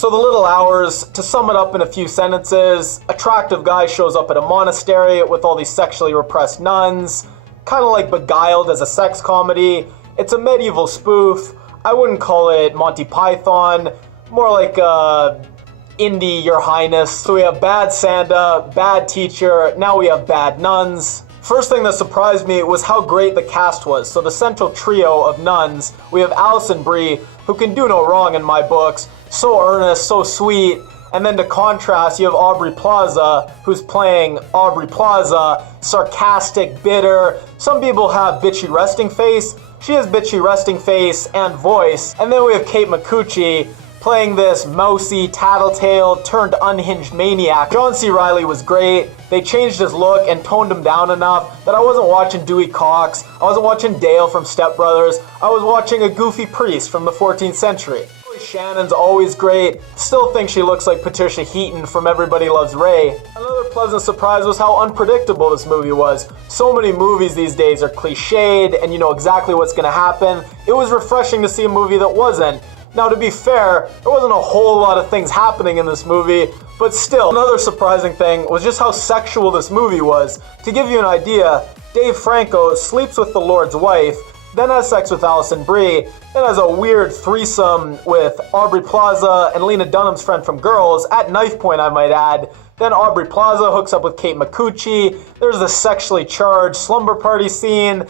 So the Little Hours, to sum it up in a few sentences, attractive guy shows up at a monastery with all these sexually repressed nuns, kind of like Beguiled as a sex comedy. It's a medieval spoof. I wouldn't call it Monty Python, more like indie Your Highness. So we have bad Santa, bad teacher, now we have bad nuns. First thing that surprised me was how great the cast was. So the central trio of nuns, we have Alison Brie, who can do no wrong in my books, so earnest, so sweet, and then to contrast, you have Aubrey Plaza, who's playing Aubrey Plaza, sarcastic, bitter. Some people have bitchy resting face. She has bitchy resting face and voice. And then we have Kate Micucci playing this mousy, tattletale, turned unhinged maniac. John C. Reilly was great. They changed his look and toned him down enough that I wasn't watching Dewey Cox, I wasn't watching Dale from Step Brothers, I was watching a goofy priest from the 14th century. Shannon's always great. Still think she looks like Patricia Heaton from Everybody Loves Ray. Another pleasant surprise was how unpredictable this movie was. So many movies these days are cliched and you know exactly what's going to happen. It was refreshing to see a movie that wasn't. Now, to be fair, there wasn't a whole lot of things happening in this movie, but still, another surprising thing was just how sexual this movie was. To give you an idea, Dave Franco sleeps with the Lord's wife, then has sex with Alison Brie, then has a weird threesome with Aubrey Plaza and Lena Dunham's friend from Girls, at knife point I might add. Then Aubrey Plaza hooks up with Kate Micucci, there's the sexually charged slumber party scene.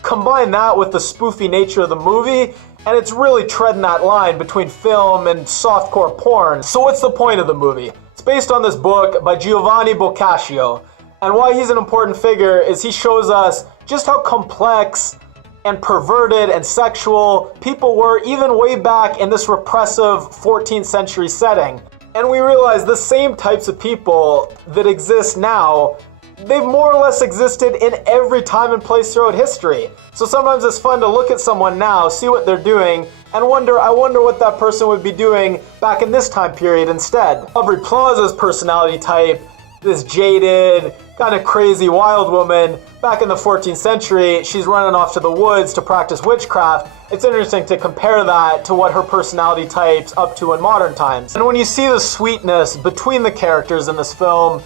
Combine that with the spoofy nature of the movie, and it's really treading that line between film and softcore porn. So what's the point of the movie? It's based on this book by Giovanni Boccaccio, and why he's an important figure is he shows us just how complex and perverted and sexual people were even way back in this repressive 14th century setting. And we realize the same types of people that exist now, they've more or less existed in every time and place throughout history. So sometimes it's fun to look at someone now, see what they're doing, and I wonder what that person would be doing back in this time period instead. Aubrey Plaza's personality type, this jaded, kind of crazy wild woman, back in the 14th century, she's running off to the woods to practice witchcraft. It's interesting to compare that to what her personality type's up to in modern times. And when you see the sweetness between the characters in this film,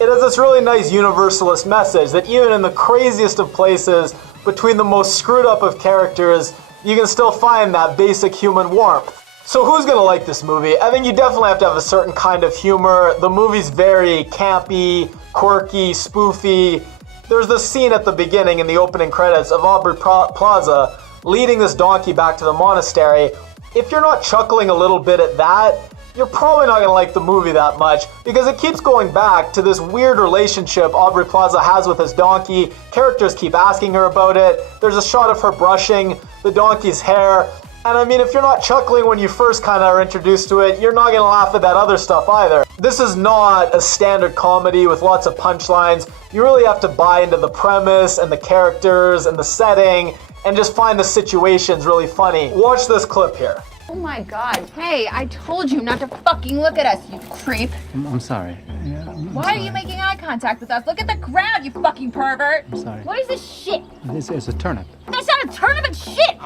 it has this really nice universalist message that even in the craziest of places, between the most screwed up of characters, you can still find that basic human warmth. So who's gonna like this movie? I think you definitely have to have a certain kind of humor. The movie's very campy, quirky, spoofy. There's this scene at the beginning in the opening credits of Aubrey Plaza leading this donkey back to the monastery. If you're not chuckling a little bit at that, you're probably not going to like the movie that much, because it keeps going back to this weird relationship Aubrey Plaza has with his donkey. Characters keep asking her about it. There's a shot of her brushing the donkey's hair. And I mean, if you're not chuckling when you first kind of are introduced to it, you're not going to laugh at that other stuff either. This is not a standard comedy with lots of punchlines. You really have to buy into the premise and the characters and the setting and just find the situations really funny. Watch this clip here. Oh my god. Hey, I told you not to fucking look at us, you creep. I'm sorry. Yeah, Why are you making eye contact with us? Look at the ground, you fucking pervert. I'm sorry. What is this shit? This is a turnip. That's not a turnip, it's shit.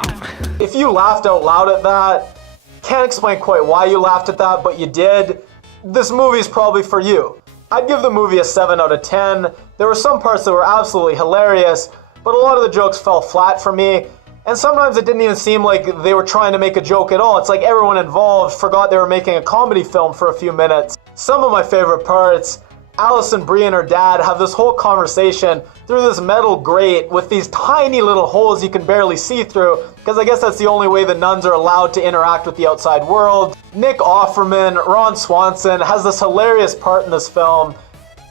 If you laughed out loud at that, can't explain quite why you laughed at that, but you did, this movie's probably for you. I'd give the movie a 7 out of 10. There were some parts that were absolutely hilarious, but a lot of the jokes fell flat for me. And sometimes it didn't even seem like they were trying to make a joke at all. It's like everyone involved forgot they were making a comedy film for a few minutes. Some of my favorite parts, Alison Brie and her dad have this whole conversation through this metal grate with these tiny little holes you can barely see through, because I guess that's the only way the nuns are allowed to interact with the outside world. Nick Offerman, Ron Swanson, has this hilarious part in this film.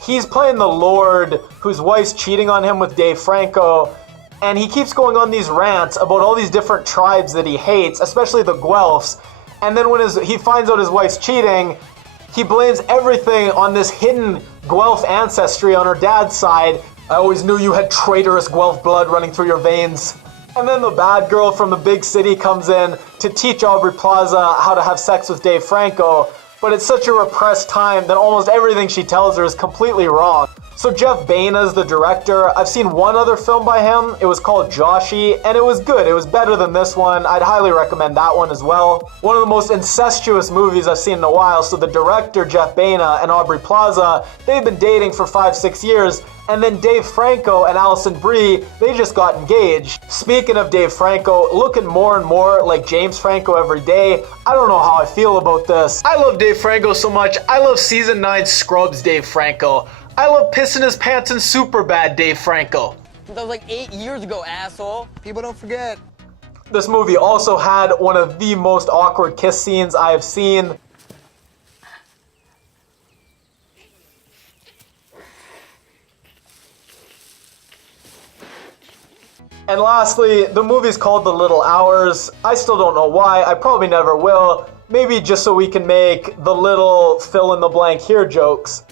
He's playing the Lord whose wife's cheating on him with Dave Franco, and he keeps going on these rants about all these different tribes that he hates, especially the Guelphs. And then when he finds out his wife's cheating, he blames everything on this hidden Guelph ancestry on her dad's side. I always knew you had traitorous Guelph blood running through your veins. And then the bad girl from the big city comes in to teach Aubrey Plaza how to have sex with Dave Franco, but it's such a repressed time that almost everything she tells her is completely wrong. So Jeff Baena is the director. I've seen one other film by him. It was called Joshi, and it was good. It was better than this one. I'd highly recommend that one as well. One of the most incestuous movies I've seen in a while. So the director, Jeff Baena, and Aubrey Plaza, they've been dating for 5-6 years. And then Dave Franco and Alison Brie, they just got engaged. Speaking of Dave Franco, looking more and more like James Franco every day. I don't know how I feel about this. I love Dave Franco so much. I love season 9 Scrubs Dave Franco. I love pissing his pants in Superbad Dave Franco. That was like 8 years ago, asshole. People don't forget. This movie also had one of the most awkward kiss scenes I have seen. And lastly, the movie's called The Little Hours. I still don't know why. I probably never will. Maybe just so we can make the little fill in the blank here jokes.